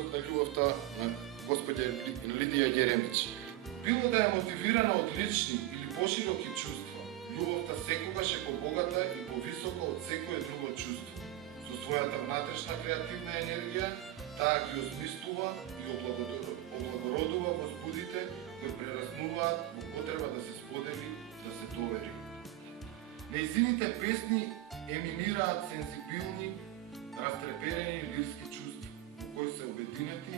гласот на љубовта на господја Лидија Ѓеремич. Било да е мотивирана од лични или пошироки чувства, љубовта секогаш е побогата и повисока од секое друго чувство. Со својата внатрешна креативна енергија, таа ги осмислува и облагородува возбудите кои прераснуваат во потреба да се сподели, да се довери. Нејзините песни еминираат сензибилни, растреперени лирски чувства, во кои се обединети,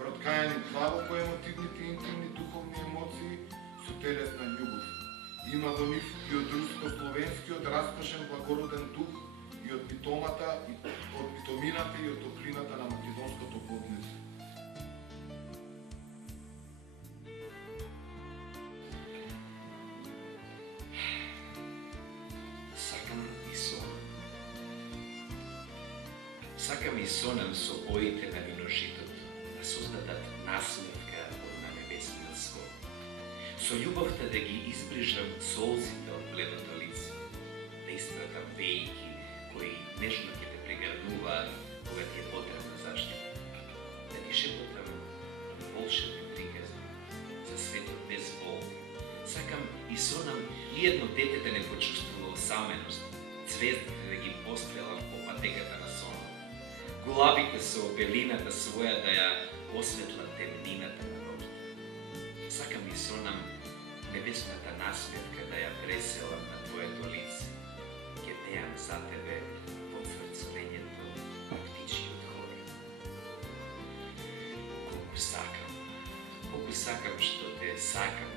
проткајани длабоко емотивните интимни духовни емоции со телесна љубов. Има во нив и од руско-словенскиот раскошен благороден дух и од питомината и од топлината на македонското поднебје. Сакам и сонам со боите на виножитото, да создадат насмевка на небесниот свод. Со љубовта да ги избрижам солзите од бледото лице, да испратам вејки кои нежно ќе те прегрнуваат кога ти е потребна заштита, да ти шепотам волшебни приказни за светот без бол. Сакам и сонам ниедно дете да не почувствува осаменост, звездите да ги пострелам по патеката на сон. Главите со белината своја да ја осветла темнината на ногите. Сакам и сонам небесната насмевка да ја преселам на твоето лице. Ќе пеам за тебе во цврцолењето на птичиот хор. Колку сакам што те сакам